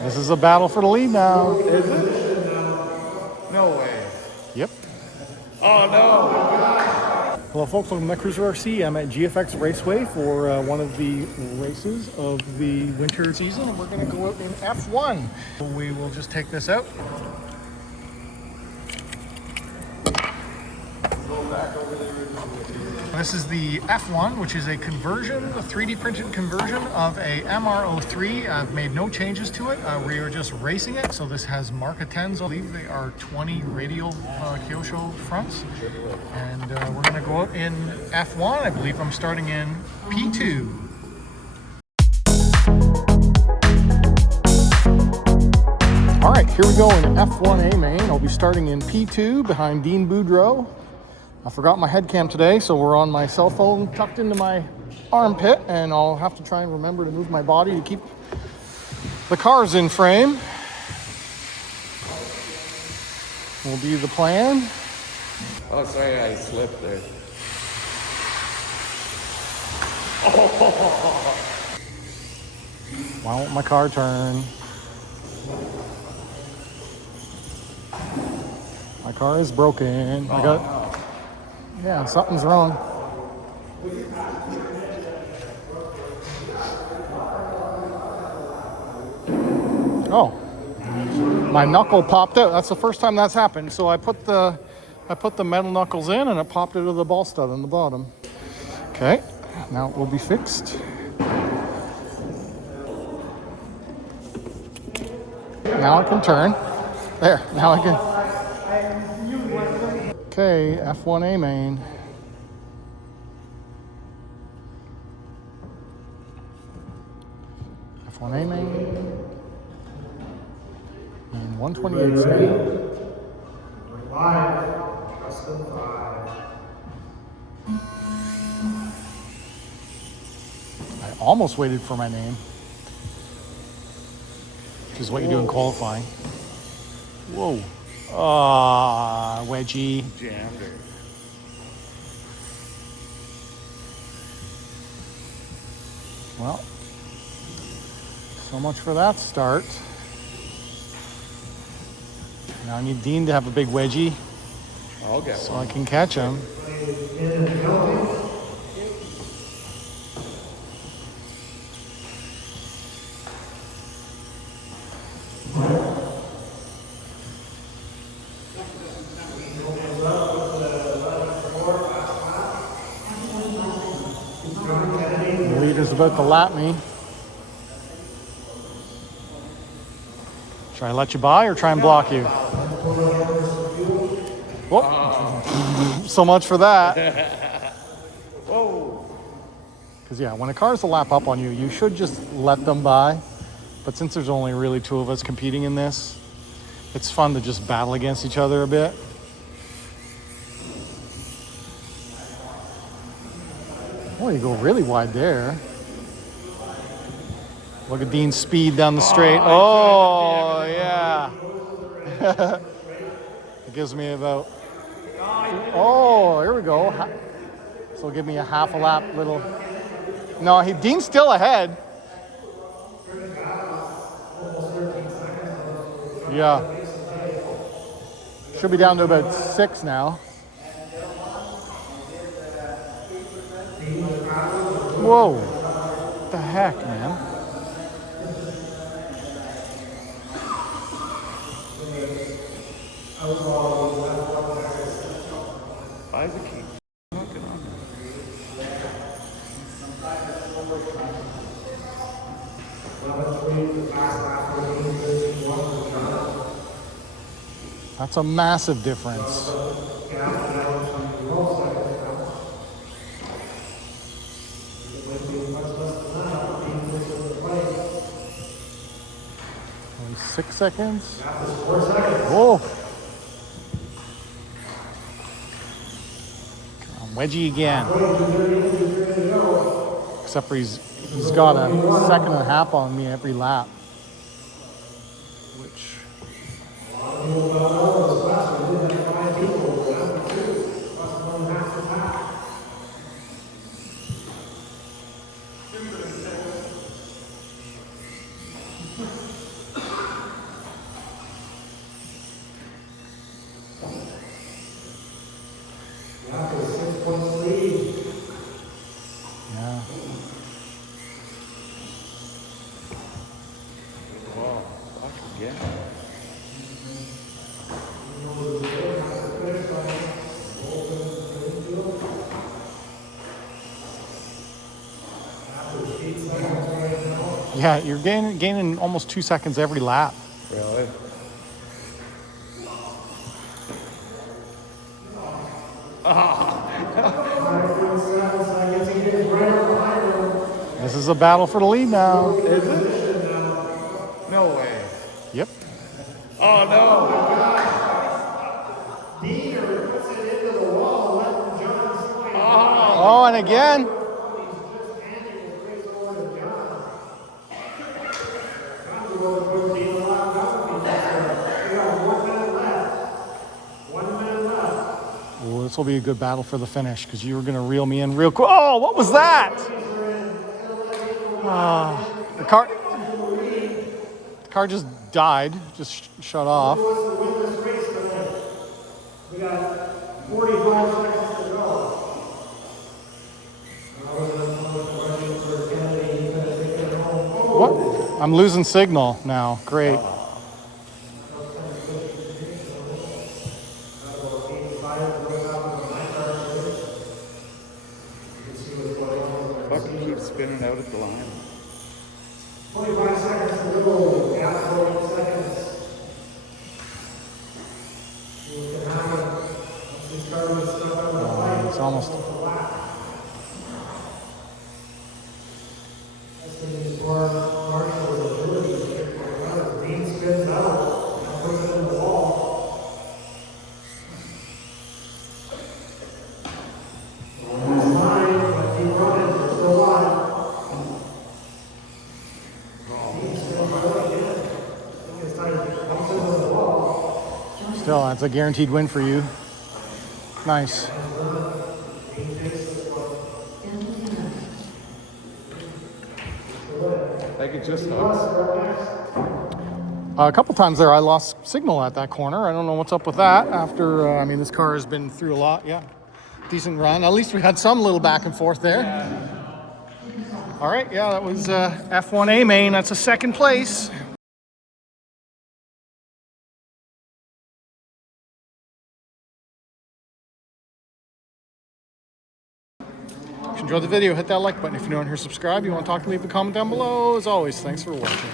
This is a battle for the lead now. Is it? No way. Yep. Oh no! Hello folks, welcome to Netcruzer RC. I'm at GFX Raceway for one of the races of the winter season, and we're going to go out in F1. We will just take this out. This is the F1, which is a conversion, a 3D printed conversion of a MR03. I've made no changes to it. We are just racing it. So this has Mark 10s. I believe they are 20 radial Kyosho fronts. And we're going to go out in F1. I believe I'm starting in P2. All right, here we go in F1 AMAIN. I'll be starting in P2 behind Dean Boudreau. I forgot my head cam today, so we're on my cell phone tucked into my armpit, and I'll have to try and remember to move my body to keep the cars in frame. Will be the plan. Oh, sorry, I slipped there. Why won't my car turn? My car is broken. Yeah, something's wrong. Oh, my knuckle popped out. That's the first time that's happened. So I put the metal knuckles in, and it popped out of the ball stud on the bottom. Okay, now it will be fixed. Now I can turn. There, now I can. Okay, F1 AMAIN. F1 AMAIN. And 128 speed. 5, custom 5. I almost waited for my name, which is what you do in qualifying. Whoa. Ah, wedgie. Jammed her. Well, so much for that start. Now I need Dean to have a big wedgie I'll get so one. I can catch him. The leader's about to lap me. Should I let you by or try and block you? Whoop. So much for that. Whoa! Because yeah, when a car's a lap up on you, you should just let them by. But since there's only really two of us competing in this, it's fun to just battle against each other a bit. Oh, you go really wide there. Look at Dean's speed down the straight. Oh, yeah. It gives me about... Oh, here we go. So give me a half a lap little... No, Dean's still ahead. Yeah. Should be down to about 6 now. Whoa. What the heck, man? Why is it keep looking on That's a massive difference. Only 6 seconds. Whoa. Come on, wedgie again. Except for he's got a second and a half on me every lap. Which Yeah, you're gaining almost 2 seconds every lap. Really? This is a battle for the lead now. Is it? No way. Yep. Oh no! Oh, and again. Oh, this will be a good battle for the finish because you were going to reel me in real quick. Oh, what was that? The car just died, just shut off. We got 45 seconds to go. What? I'm losing signal now. Great. Buggy keeps spinning out at the line. 25 seconds to go. Gas 40 seconds. It's almost. Still, that's a guaranteed win for you. Nice. Like it just hooks. A couple times there, I lost signal at that corner. I don't know what's up with that. After, I mean, this car has been through a lot. Yeah, decent run. At least we had some little back and forth there. All right, yeah, that was F1 AMAIN. That's a second place. If you enjoyed the video, hit that like button. If you're new here, subscribe. You want to talk to me, leave a comment down below. As always, thanks for watching.